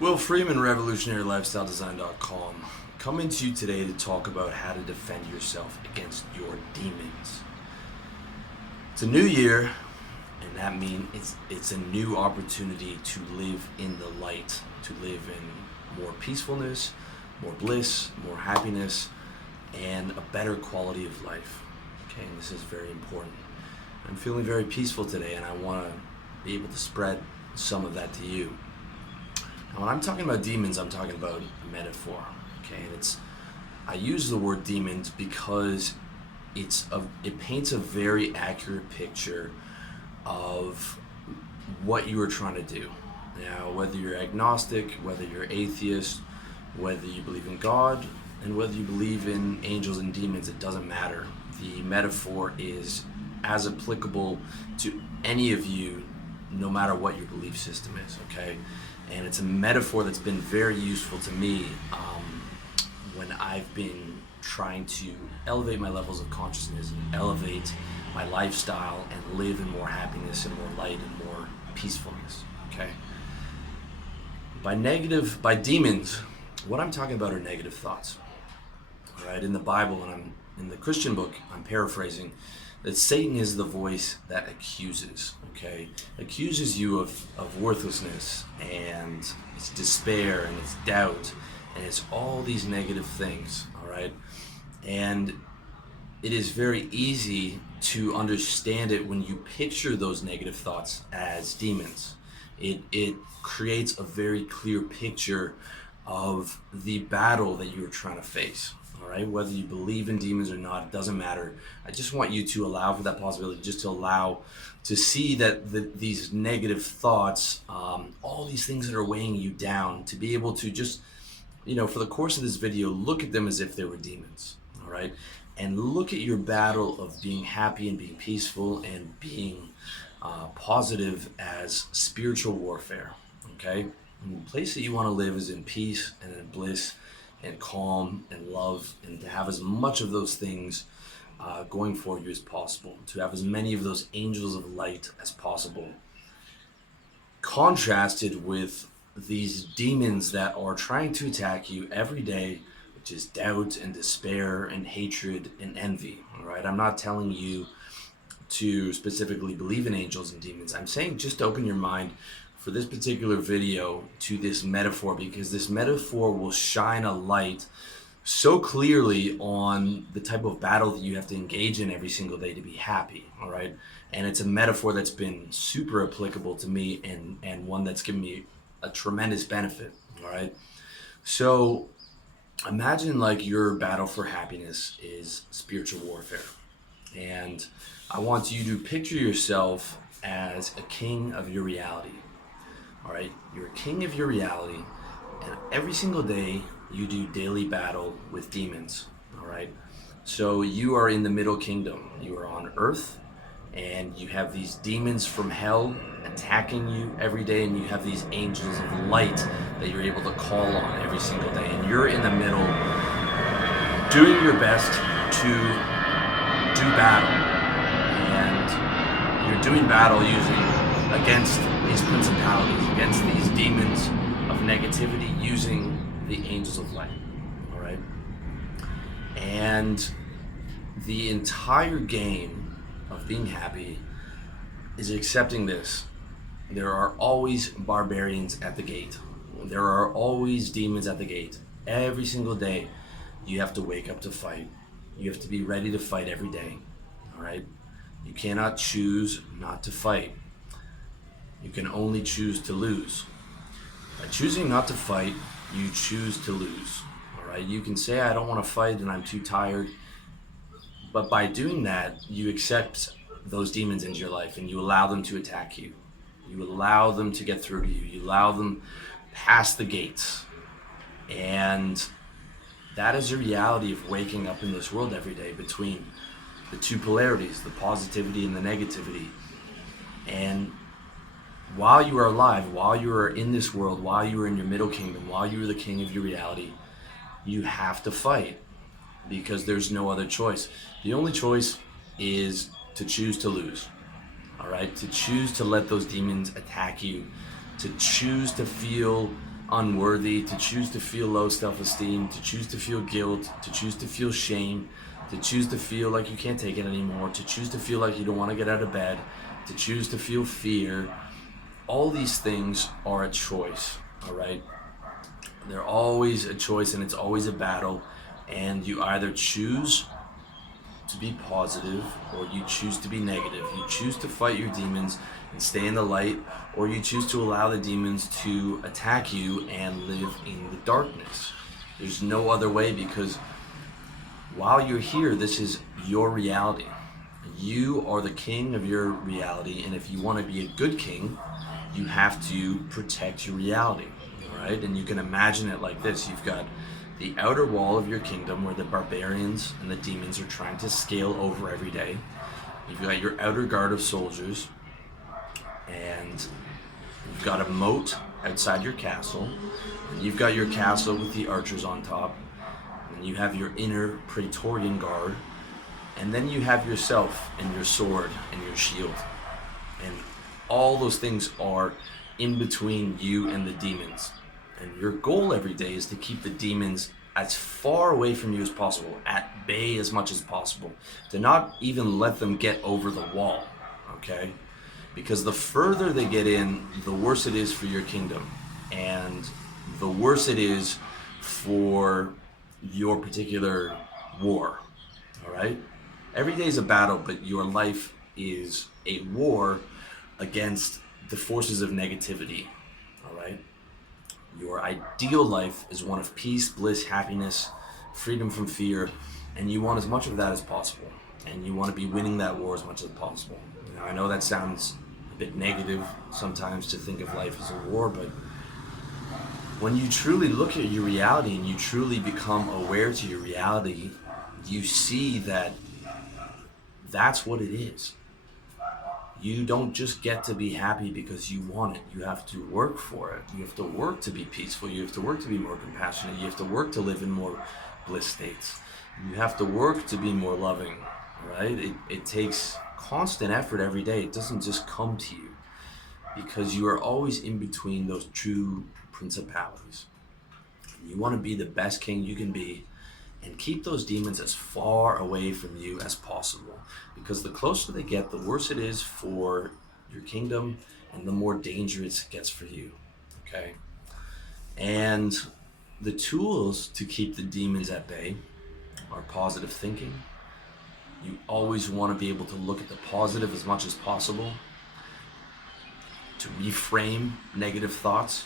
Will Freeman, RevolutionaryLifestyleDesign.com, coming to you today to talk about how to defend yourself against your demons. It's a new year, and that means it's a new opportunity to live in the light, to live in more peacefulness, more bliss, more happiness, and a better quality of life. Okay, and this is very important. I'm feeling very peaceful today, and I want to be able to spread some of that to you. Now, when I'm talking about demons, I'm talking about metaphor. Okay, and I use the word demons because it paints a very accurate picture of what you are trying to do. Now, whether you're agnostic, whether you're atheist, whether you believe in God, and whether you believe in angels and demons, it doesn't matter. The metaphor is as applicable to any of you, no matter what your belief system is, okay? And it's a metaphor that's been very useful to me when I've been trying to elevate my levels of consciousness and elevate my lifestyle and live in more happiness and more light and more peacefulness, okay? By demons, what I'm talking about are negative thoughts, all right? In the Bible, and in the Christian book, I'm paraphrasing, that Satan is the voice that accuses, okay? Accuses you of worthlessness, and it's despair, and it's doubt, and it's all these negative things, all right? And it is very easy to understand it when you picture those negative thoughts as demons. It creates a very clear picture of the battle that you're trying to face. All right, whether you believe in demons or not, it doesn't matter. I just want you to allow for that possibility, just to allow to see that these negative thoughts, all these things that are weighing you down, to be able to just, for the course of this video, look at them as if they were demons, all right? And look at your battle of being happy and being peaceful and being positive as spiritual warfare, okay? And the place that you want to live is in peace and in bliss and calm and love, and to have as much of those things going for you as possible, to have as many of those angels of light as possible, contrasted with these demons that are trying to attack you every day, which is doubt and despair and hatred and envy. All right, I'm not telling you to specifically believe in angels and demons. I'm saying just open your mind for this particular video to this metaphor, because this metaphor will shine a light so clearly on the type of battle that you have to engage in every single day to be happy, all right? And it's a metaphor that's been super applicable to me, and one that's given me a tremendous benefit, all right? So imagine like your battle for happiness is spiritual warfare. And I want you to picture yourself as a king of your reality. All right, you're a king of your reality, and every single day you do daily battle with demons. All right, so you are in the middle kingdom. You are on earth, and you have these demons from hell attacking you every day, and you have these angels of light that you're able to call on every single day, and you're in the middle doing your best to do battle, and you're doing battle against these principalities, against these demons of negativity, using the angels of light, all right? And the entire game of being happy is accepting this. There are always barbarians at the gate. There are always demons at the gate. Every single day, you have to wake up to fight. You have to be ready to fight every day, all right? You cannot choose not to fight. You can only choose to lose. By choosing not to fight, you choose to lose, all right? You can say, I don't want to fight and I'm too tired. But by doing that, you accept those demons into your life, and you allow them to attack you. You allow them to get through to you. You allow them past the gates. And that is the reality of waking up in this world every day, between the two polarities, the positivity and the negativity. And while you are alive, while you are in this world, while you are in your middle kingdom, while you are the king of your reality, you have to fight, because there's no other choice. The only choice is to choose to lose, all right? To choose to let those demons attack you, to choose to feel unworthy, to choose to feel low self-esteem, to choose to feel guilt, to choose to feel shame, to choose to feel like you can't take it anymore, to choose to feel like you don't want to get out of bed, to choose to feel fear. All these things are a choice, all right? They're always a choice, and it's always a battle, and you either choose to be positive or you choose to be negative. You choose to fight your demons and stay in the light, or you choose to allow the demons to attack you and live in the darkness. There's no other way, because while you're here, this is your reality. You are the king of your reality, and if you want to be a good king, you have to protect your reality, all right? And you can imagine it like this. You've got the outer wall of your kingdom where the barbarians and the demons are trying to scale over every day. You've got your outer guard of soldiers, and you've got a moat outside your castle, and you've got your castle with the archers on top, and you have your inner Praetorian guard, and then you have yourself and your sword and your shield. And all those things are in between you and the demons. And your goal every day is to keep the demons as far away from you as possible, at bay as much as possible, to not even let them get over the wall, okay? Because the further they get in, the worse it is for your kingdom, and the worse it is for your particular war, all right? Every day is a battle, but your life is a war against the forces of negativity, all right? Your ideal life is one of peace, bliss, happiness, freedom from fear, and you want as much of that as possible, and you want to be winning that war as much as possible. Now, I know that sounds a bit negative sometimes to think of life as a war, but when you truly look at your reality and you truly become aware to your reality, you see that that's what it is. You don't just get to be happy because you want it. You have to work for it. You have to work to be peaceful. You have to work to be more compassionate. You have to work to live in more bliss states. You have to work to be more loving, right? It takes constant effort every day. It doesn't just come to you, because you are always in between those true principalities. You want to be the best king you can be, and keep those demons as far away from you as possible, because the closer they get, the worse it is for your kingdom and the more dangerous it gets for you, okay? And the tools to keep the demons at bay are positive thinking. You always want to be able to look at the positive as much as possible, to reframe negative thoughts,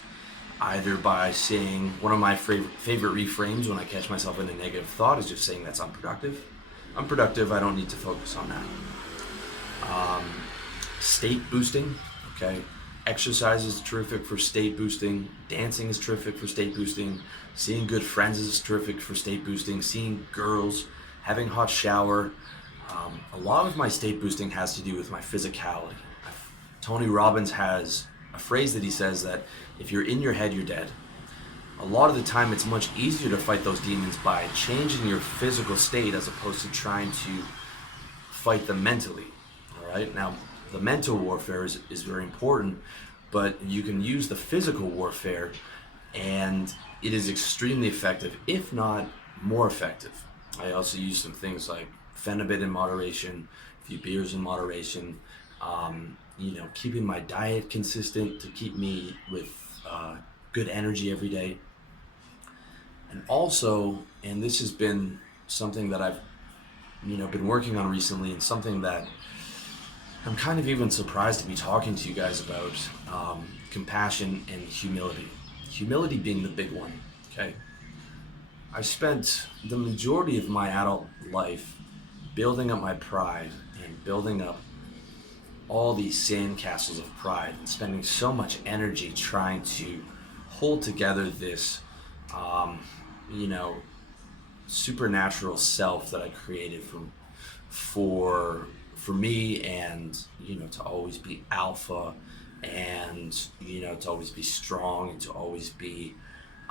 either by saying, one of my favorite reframes when I catch myself in a negative thought is just saying that's unproductive. Unproductive, I don't need to focus on that. State boosting, okay? Exercise is terrific for state boosting. Dancing is terrific for state boosting. Seeing good friends is terrific for state boosting. Seeing girls, having a hot shower. A lot of my state boosting has to do with my physicality. Tony Robbins has a phrase that he says that if you're in your head, you're dead. A lot of the time, it's much easier to fight those demons by changing your physical state as opposed to trying to fight them mentally, all right? Now, the mental warfare is very important, but you can use the physical warfare, and it is extremely effective, if not more effective. I also use some things like Phenibut in moderation, a few beers in moderation, keeping my diet consistent to keep me with good energy every day. And also, and this has been something that I've been working on recently, and something that I'm kind of even surprised to be talking to you guys about, compassion and humility. Humility being the big one, okay? I spent the majority of my adult life building up my pride and building up all these sandcastles of pride, and spending so much energy trying to hold together this, supernatural self that I created for me, and to always be alpha, and to always be strong, and to always be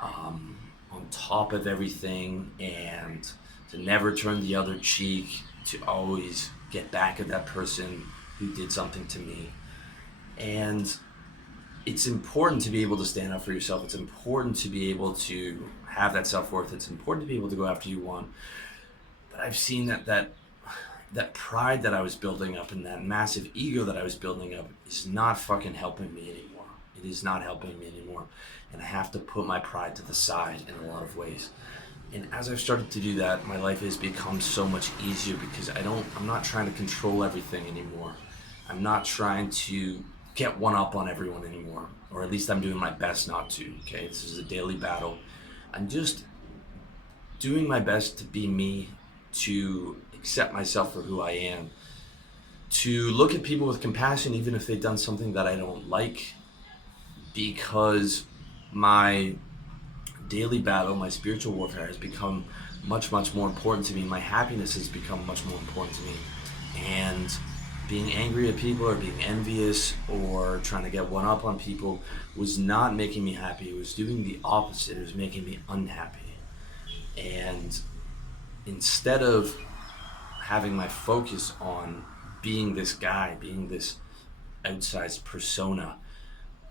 on top of everything, and to never turn the other cheek, to always get back at that person who did something to me. And it's important to be able to stand up for yourself. It's important to be able to have that self-worth. It's important to be able to go after you want. But I've seen that pride that I was building up and that massive ego that I was building up is not fucking helping me anymore. It is not helping me anymore. And I have to put my pride to the side in a lot of ways. And as I've started to do that, my life has become so much easier because I'm not trying to control everything anymore. I'm not trying to get one up on everyone anymore, or at least I'm doing my best not to. Okay, this is a daily battle. I'm just doing my best to be me, to accept myself for who I am, to look at people with compassion even if they've done something that I don't like, because my daily battle, my spiritual warfare has become much, much more important to me. My happiness has become much more important to me. And being angry at people or being envious or trying to get one up on people was not making me happy. It was doing the opposite. It was making me unhappy. And instead of having my focus on being this guy, being this outsized persona,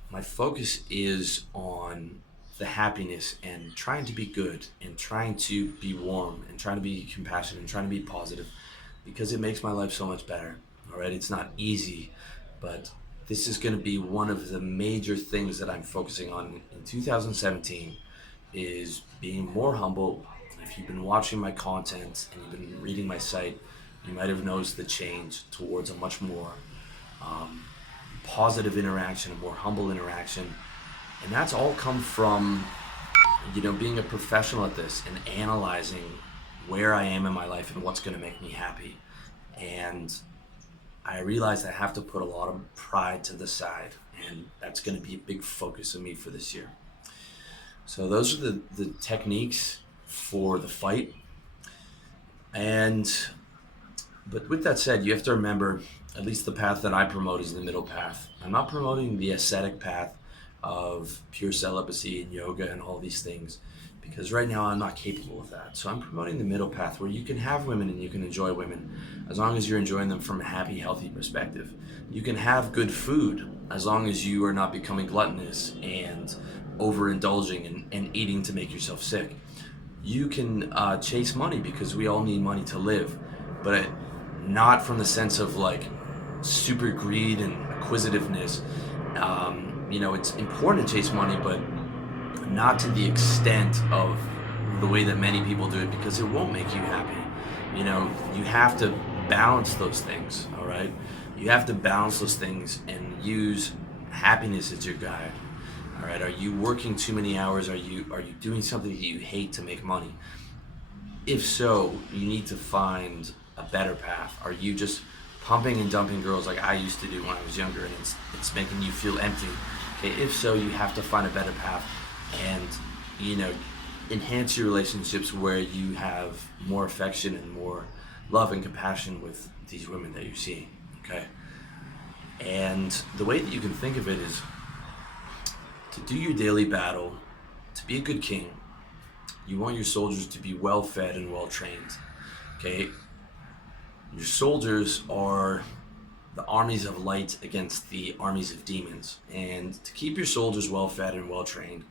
my focus is on the happiness and trying to be good and trying to be warm and trying to be compassionate and trying to be positive, because it makes my life so much better. All right, it's not easy, but this is going to be one of the major things that I'm focusing on in 2017 is being more humble. If you've been watching my content and you've been reading my site, you might have noticed the change towards a much more positive interaction, a more humble interaction. And that's all come from, being a professional at this and analyzing where I am in my life and what's going to make me happy. And I realized I have to put a lot of pride to the side, and that's going to be a big focus of me for this year. So those are the techniques for the fight. But with that said, you have to remember, at least the path that I promote is the middle path. I'm not promoting the ascetic path of pure celibacy and yoga and all these things, because right now I'm not capable of that. So I'm promoting the middle path where you can have women and you can enjoy women as long as you're enjoying them from a happy, healthy perspective. You can have good food as long as you are not becoming gluttonous and overindulging and eating to make yourself sick. You can chase money because we all need money to live, but not from the sense of like super greed and acquisitiveness. It's important to chase money, but not to the extent of the way that many people do it, because it won't make you happy. You have to balance those things, all right? You have to balance those things and use happiness as your guide, all right? Are you working too many hours? Are you doing something that you hate to make money? If so, you need to find a better path. Are you just pumping and dumping girls like I used to do when I was younger, and it's making you feel empty? Okay, if so, you have to find a better path and enhance your relationships where you have more affection and more love and compassion with these women that you're seeing. Okay, and the way that you can think of it is to do your daily battle, to be a good king. You want your soldiers to be well fed and well trained. Okay, your soldiers are the armies of light against the armies of demons. And to keep your soldiers well fed and well trained,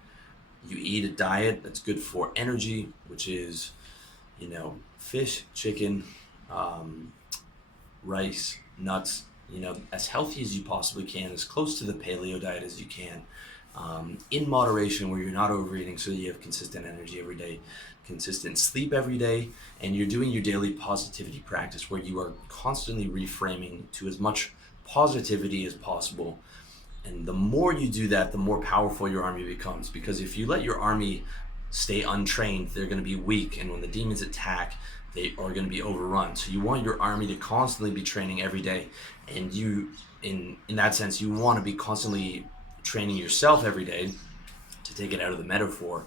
you eat a diet that's good for energy, which is, fish, chicken, rice, nuts, as healthy as you possibly can, as close to the paleo diet as you can, in moderation where you're not overeating so that you have consistent energy every day, consistent sleep every day, and you're doing your daily positivity practice where you are constantly reframing to as much positivity as possible. And the more you do that, the more powerful your army becomes, because if you let your army stay untrained, they're going to be weak, and when the demons attack, they are going to be overrun. So you want your army to constantly be training every day, and you, in that sense, you want to be constantly training yourself every day, to take it out of the metaphor,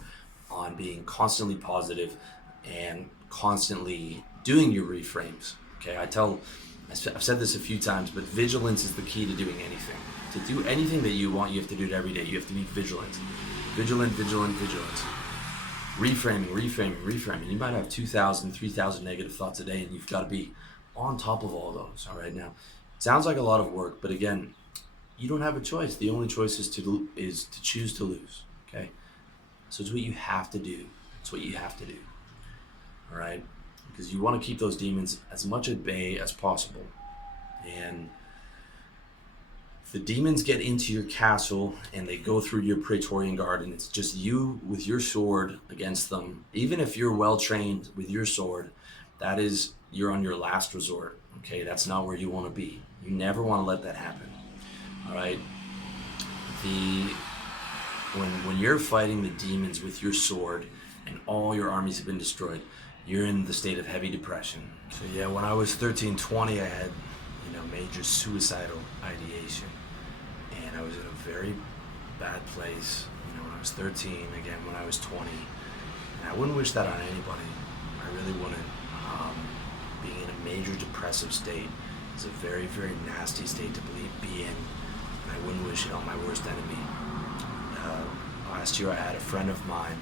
on being constantly positive and constantly doing your reframes. Okay, I've said this a few times, but vigilance is the key to doing anything. To do anything that you want, you have to do it every day. You have to be vigilant. Vigilant. Reframing. You might have 2,000, 3,000 negative thoughts a day, and you've got to be on top of all those. All right, now, it sounds like a lot of work, but again, you don't have a choice. The only choice is to choose to lose. Okay, so it's what you have to do. It's what you have to do. All right, because you want to keep those demons as much at bay as possible. And if the demons get into your castle and they go through your Praetorian Guard, and it's just you with your sword against them, even if you're well trained with your sword, that is, you're on your last resort. Okay, that's not where you want to be. You never want to let that happen. All right. The when you're fighting the demons with your sword and all your armies have been destroyed, you're in the state of heavy depression. So yeah, when I was 13, 20, I had, major suicidal ideation, and I was in a very bad place. When I was 13, again when I was 20, and I wouldn't wish that on anybody. I really wouldn't. Being in a major depressive state is a very, very nasty state to be in, and I wouldn't wish it on my worst enemy. Last year I had a friend of mine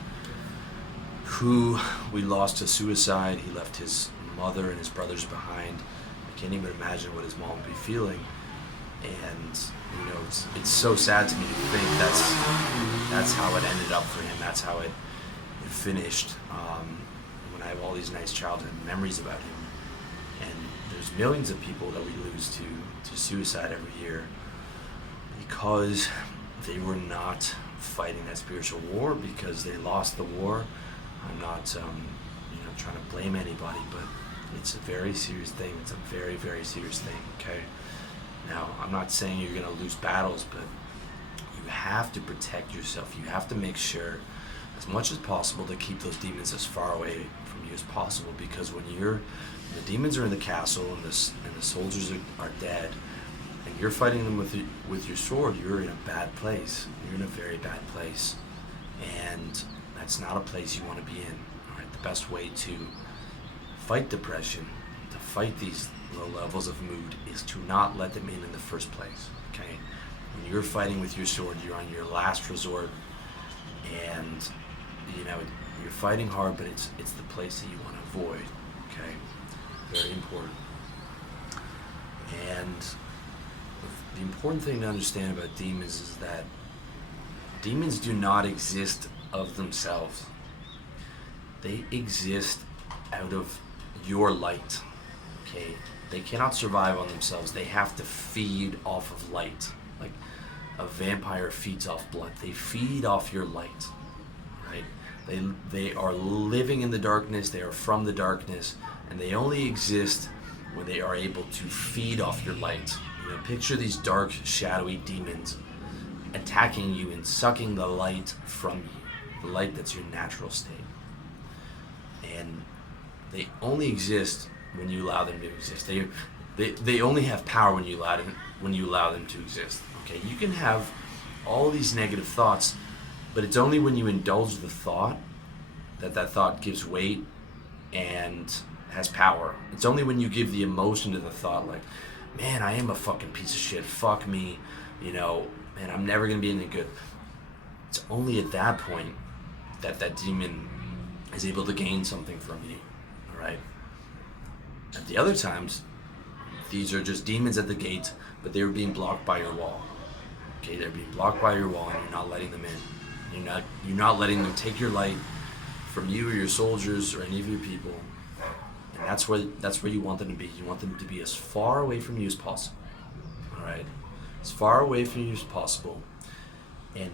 who we lost to suicide. He left his mother and his brothers behind. I can't even imagine what his mom would be feeling. And it's so sad to me to think that's how it ended up for him. That's how it finished. When I have all these nice childhood memories about him, and there's millions of people that we lose to suicide every year because they were not fighting that spiritual war, because they lost the war. I'm not trying to blame anybody, but it's a very serious thing. It's a very, very serious thing. Okay. Now, I'm not saying you're going to lose battles, but you have to protect yourself. You have to make sure, as much as possible, to keep those demons as far away from you as possible. Because when the demons are in the castle and the soldiers are dead, and you're fighting them with your sword, you're in a bad place. You're in a very bad place, and that's not a place you want to be in. All right. The best way to fight depression, to fight these low levels of mood, is to not let them in the first place. Okay. When you're fighting with your sword, you're on your last resort, and you're fighting hard, but it's the place that you want to avoid. Okay. Very important. And the important thing to understand about demons is that demons do not exist of themselves. They exist out of your light. Okay? They cannot survive on themselves. They have to feed off of light. Like a vampire feeds off blood. They feed off your light. Right? They are living in the darkness. They are from the darkness, and they only exist when they are able to feed off your light. Picture these dark, shadowy demons attacking you and sucking the light from you, the light that's your natural state. And they only exist when you allow them to exist. They only have power when you allow them to exist. Okay, you can have all these negative thoughts, but it's only when you indulge the thought that thought gives weight and has power. It's only when you give the emotion to the thought, like, man, I am a fucking piece of shit, fuck me, man, I'm never gonna be any good. It's only at that point that demon is able to gain something from you. All right. At the other times, these are just demons at the gate, but they were being blocked by your wall. Okay, they're being blocked by your wall, and you're not letting them in. You're not letting them take your light from you or your soldiers or any of your people. And that's where you want them to be. You want them to be as far away from you as possible. All right, as far away from you as possible. And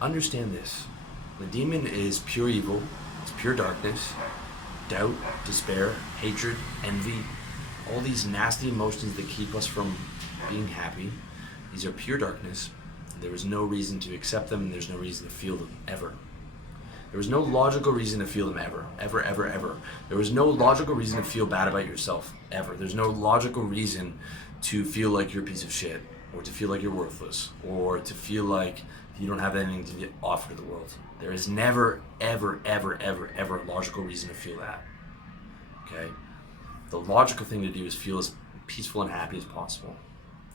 understand this: the demon is pure evil. It's pure darkness, doubt, despair, hatred, envy, all these nasty emotions that keep us from being happy. These are pure darkness. There is no reason to accept them, and there's no reason to feel them, ever. There was no logical reason to feel them, ever. Ever, ever, ever. There was no logical reason to feel bad about yourself, ever. There's no logical reason to feel like you're a piece of shit, or to feel like you're worthless, or to feel like you don't have anything to offer to the world. There is never, ever, ever, ever, ever a logical reason to feel that. Okay? The logical thing to do is feel as peaceful and happy as possible.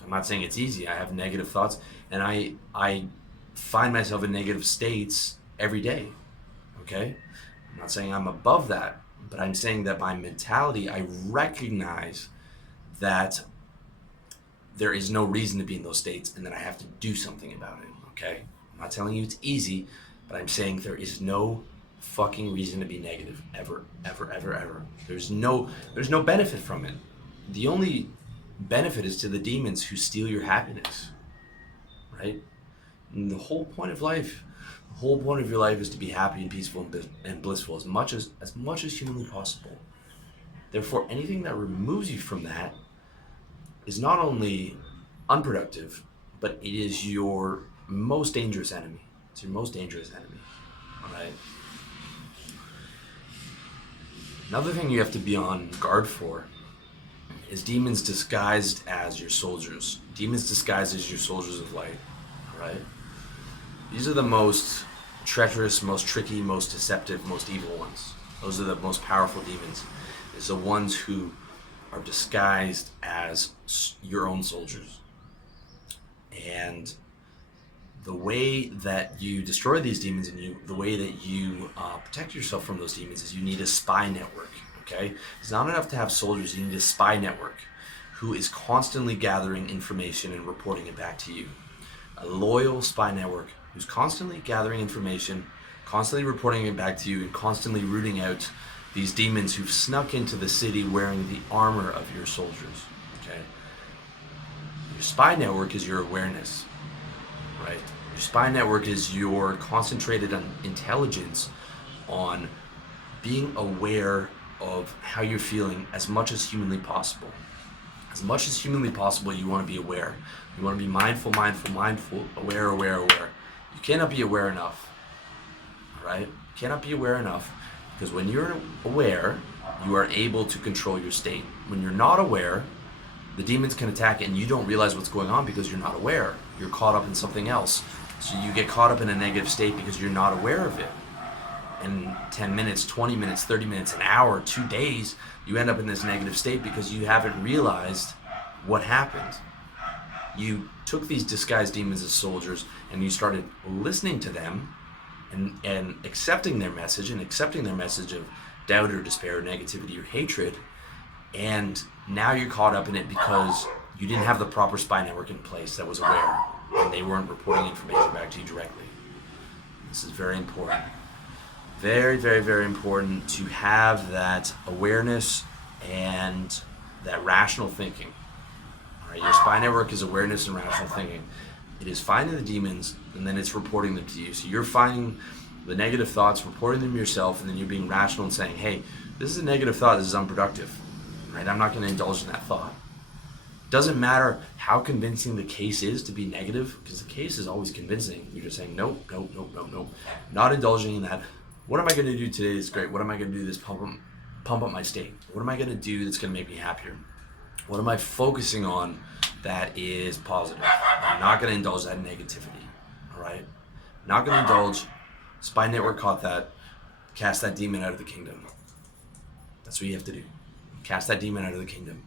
I'm not saying it's easy. I have negative thoughts, and I find myself in negative states every day. Okay? I'm not saying I'm above that, but I'm saying that my mentality, I recognize that there is no reason to be in those states, and then I have to do something about it, okay? I'm not telling you it's easy, but I'm saying there is no fucking reason to be negative, ever, ever, ever, ever. There's no benefit from it. The only benefit is to the demons who steal your happiness, right? And the whole point of your life is to be happy and peaceful and blissful as much as humanly possible. Therefore, anything that removes you from that is not only unproductive, but it is your most dangerous enemy. It's your most dangerous enemy, all right? Another thing you have to be on guard for is demons disguised as your soldiers. Demons disguised as your soldiers of light, all right? These are the most treacherous, most tricky, most deceptive, most evil ones. Those are the most powerful demons. It's the ones who are disguised as your own soldiers. And the way that you destroy these demons and the way that you protect yourself from those demons is you need a spy network, okay? It's not enough to have soldiers, you need a spy network who is constantly gathering information and reporting it back to you. A loyal spy network who's constantly gathering information, constantly reporting it back to you, and constantly rooting out these demons who've snuck into the city wearing the armor of your soldiers, okay? Your spy network is your awareness, right? Your spy network is your concentrated intelligence on being aware of how you're feeling as much as humanly possible. As much as humanly possible, you want to be aware. You want to be mindful, aware. You cannot be aware enough, all right? You cannot be aware enough, because when you're aware, you are able to control your state. When you're not aware, the demons can attack and you don't realize what's going on because you're not aware. You're caught up in something else. So you get caught up in a negative state because you're not aware of it. And 10 minutes, 20 minutes, 30 minutes, an hour, 2 days, you end up in this negative state because you haven't realized what happened. You took these disguised demons as soldiers and you started listening to them and accepting their message of doubt or despair or negativity or hatred, and now you're caught up in it because you didn't have the proper spy network in place that was aware and they weren't reporting information back to you directly. This is very important. Very, very, very important to have that awareness and that rational thinking. All right, your spy network is awareness and rational thinking. It is finding the demons and then it's reporting them to you. So you're finding the negative thoughts, reporting them yourself, and then you're being rational and saying, hey, this is a negative thought, this is unproductive. Right? I'm not going to indulge in that thought. Doesn't matter how convincing the case is to be negative, because the case is always convincing. You're just saying, nope. Not indulging in that. What am I going to do today that's great? What am I going to do that's pump up my state? What am I going to do that's going to make me happier? What am I focusing on that is positive? I'm not going to indulge that negativity, all right? Not going to indulge. Spy network caught that. Cast that demon out of the kingdom. That's what you have to do. Cast that demon out of the kingdom.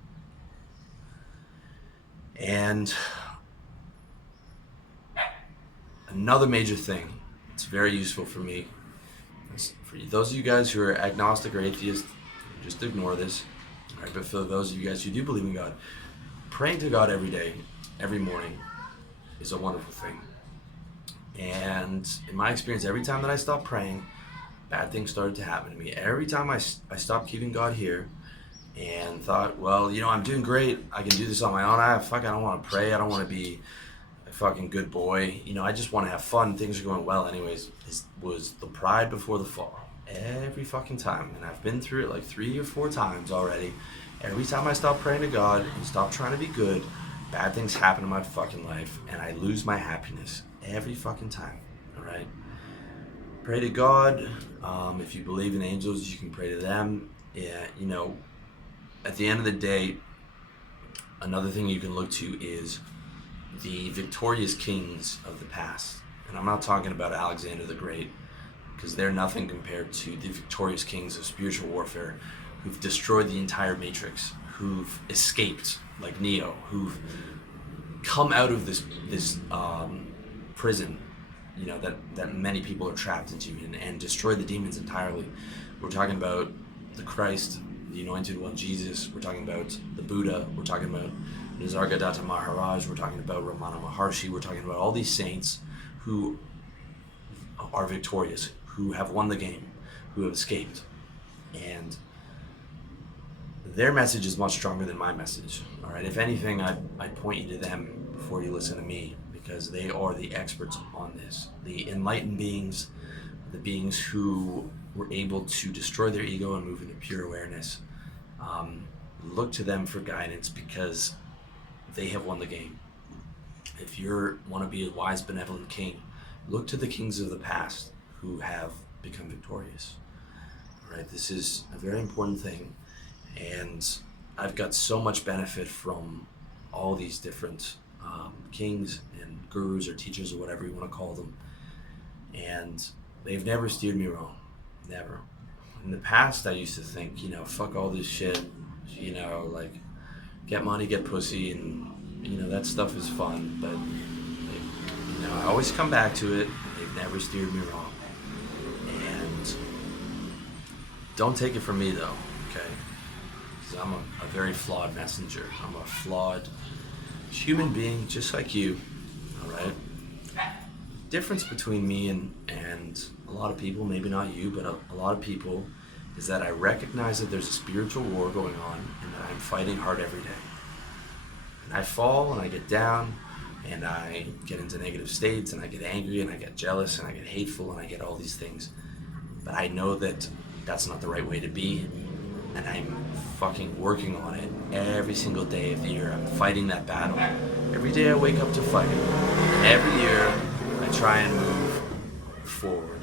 And another major thing, it's very useful for me, for those of you guys who are agnostic or atheist, just ignore this. All right, but for those of you guys who do believe in God, praying to God every day, every morning, is a wonderful thing. And in my experience, every time that I stopped praying, bad things started to happen to me. Every time I stopped keeping God here and thought, well, I'm doing great. I can do this on my own. I don't want to pray. I don't want to be a fucking good boy. I just want to have fun. Things are going well anyways. Was the pride before the fall. Every fucking time. And I've been through it like 3 or 4 times already. Every time I stop praying to God and stop trying to be good, bad things happen in my fucking life and I lose my happiness every fucking time. All right? Pray to God. If you believe in angels, you can pray to them. Yeah, at the end of the day, another thing you can look to is the victorious kings of the past. And I'm not talking about Alexander the Great, because they're nothing compared to the victorious kings of spiritual warfare who've destroyed the entire matrix, who've escaped, like Neo, who've come out of this prison, that many people are trapped into and destroyed the demons entirely. We're talking about the Christ, the anointed one, Jesus. We're talking about the Buddha. We're talking about Nisargadatta Maharaj, we're talking about Ramana Maharshi, we're talking about all these saints who are victorious, who have won the game, who have escaped. And their message is much stronger than my message. All right. If anything, I'd point you to them before you listen to me, because they are the experts on this. The enlightened beings, the beings who were able to destroy their ego and move into pure awareness. Look to them for guidance, because they have won the game. If you want to be a wise, benevolent king, look to the kings of the past who have become victorious. All right. This is a very important thing. And I've got so much benefit from all these different kings and gurus or teachers or whatever you want to call them. And they've never steered me wrong. Never. In the past, I used to think, fuck all this shit, like get money, get pussy, and, that stuff is fun. But, I always come back to it. They've never steered me wrong. And don't take it from me, though, okay? I'm a very flawed messenger. I'm a flawed human being, just like you, all right? Difference between me and a lot of people, maybe not you, but a lot of people, is that I recognize that there's a spiritual war going on and that I'm fighting hard every day. And I fall and I get down and I get into negative states and I get angry and I get jealous and I get hateful and I get all these things. But I know that that's not the right way to be. And I'm fucking working on it every single day of the year. I'm fighting that battle. Every day I wake up to fight it. Every year I try and move forward.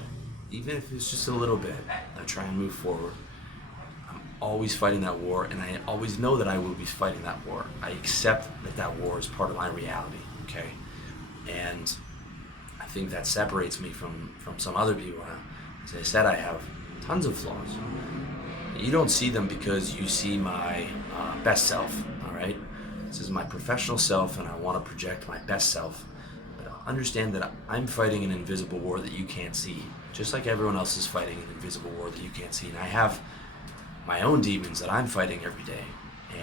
Even if it's just a little bit, I try and move forward. I'm always fighting that war, and I always know that I will be fighting that war. I accept that war is part of my reality, okay? And I think that separates me from some other people. As I said, I have tons of flaws. You don't see them because you see my best self, all right? This is my professional self, and I want to project my best self. But understand that I'm fighting an invisible war that you can't see, just like everyone else is fighting an invisible war that you can't see. And I have my own demons that I'm fighting every day.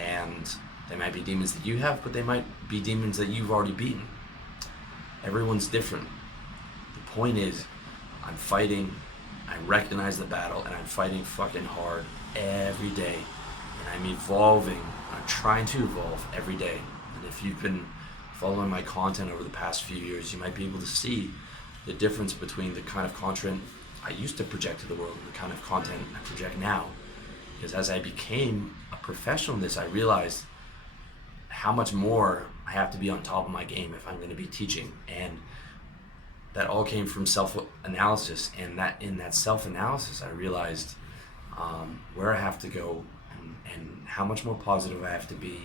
And they might be demons that you have, but they might be demons that you've already beaten. Everyone's different. The point is, I'm fighting, I recognize the battle, and I'm fighting fucking hard every day. And I'm evolving, I'm trying to evolve every day. And if you've been following my content over the past few years, you might be able to see the difference between the kind of content I used to project to the world and the kind of content I project now. Because as I became a professional in this, I realized how much more I have to be on top of my game if I'm going to be teaching. And that all came from self-analysis, and that in that self-analysis I realized where I have to go and how much more positive I have to be,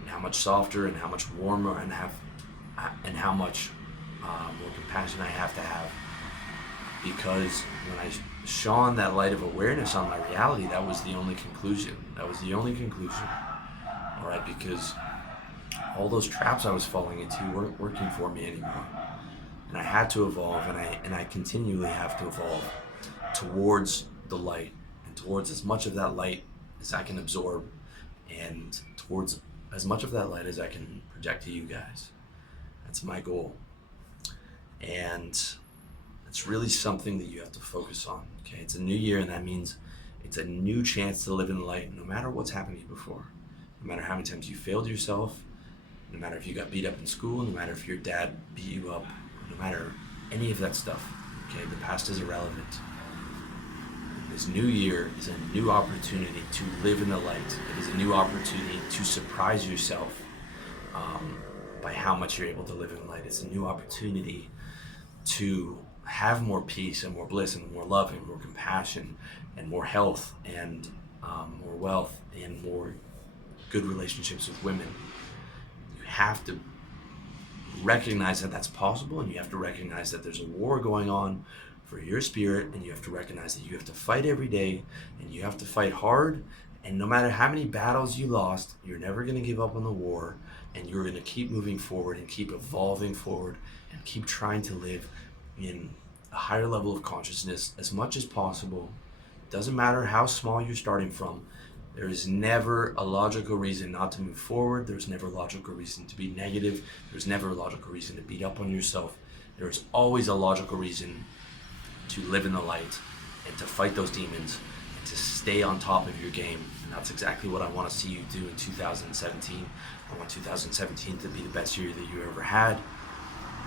and how much softer and how much warmer and how much more compassion I have to have. Because when I shone that light of awareness on my reality, that was the only conclusion. All right, because all those traps I was falling into weren't working for me anymore. And I had to evolve, and I continually have to evolve towards the light, and towards as much of that light as I can absorb, and towards as much of that light as I can project to you guys. That's my goal. And it's really something that you have to focus on, okay? It's a new year, and that means it's a new chance to live in the light, no matter what's happened to you before. No matter how many times you failed yourself, no matter if you got beat up in school, no matter if your dad beat you up, no matter any of that stuff, okay? The past is irrelevant. This new year is a new opportunity to live in the light. It is a new opportunity to surprise yourself by how much you're able to live in the light. It's a new opportunity to have more peace and more bliss and more love and more compassion and more health and more wealth and more good relationships with women. You have to recognize that that's possible, and you have to recognize that there's a war going on for your spirit, and you have to recognize that you have to fight every day, and you have to fight hard, and no matter how many battles you lost, you're never going to give up on the war, and you're going to keep moving forward and keep evolving forward and keep trying to live in a higher level of consciousness as much as possible. It doesn't matter how small you're starting from. There is never a logical reason not to move forward. There's never a logical reason to be negative. There's never a logical reason to beat up on yourself. There's always a logical reason to live in the light and to fight those demons and to stay on top of your game. And that's exactly what I want to see you do in 2017. I want 2017 to be the best year that you ever had.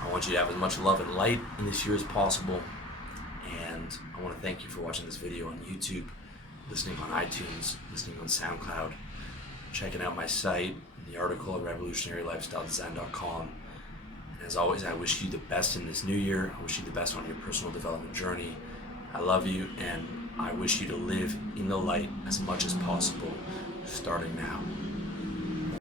I want you to have as much love and light in this year as possible. And I want to thank you for watching this video on YouTube, listening on iTunes, listening on SoundCloud, checking out my site, the article at revolutionarylifestyledesign.com. And as always, I wish you the best in this new year. I wish you the best on your personal development journey. I love you, and I wish you to live in the light as much as possible, starting now.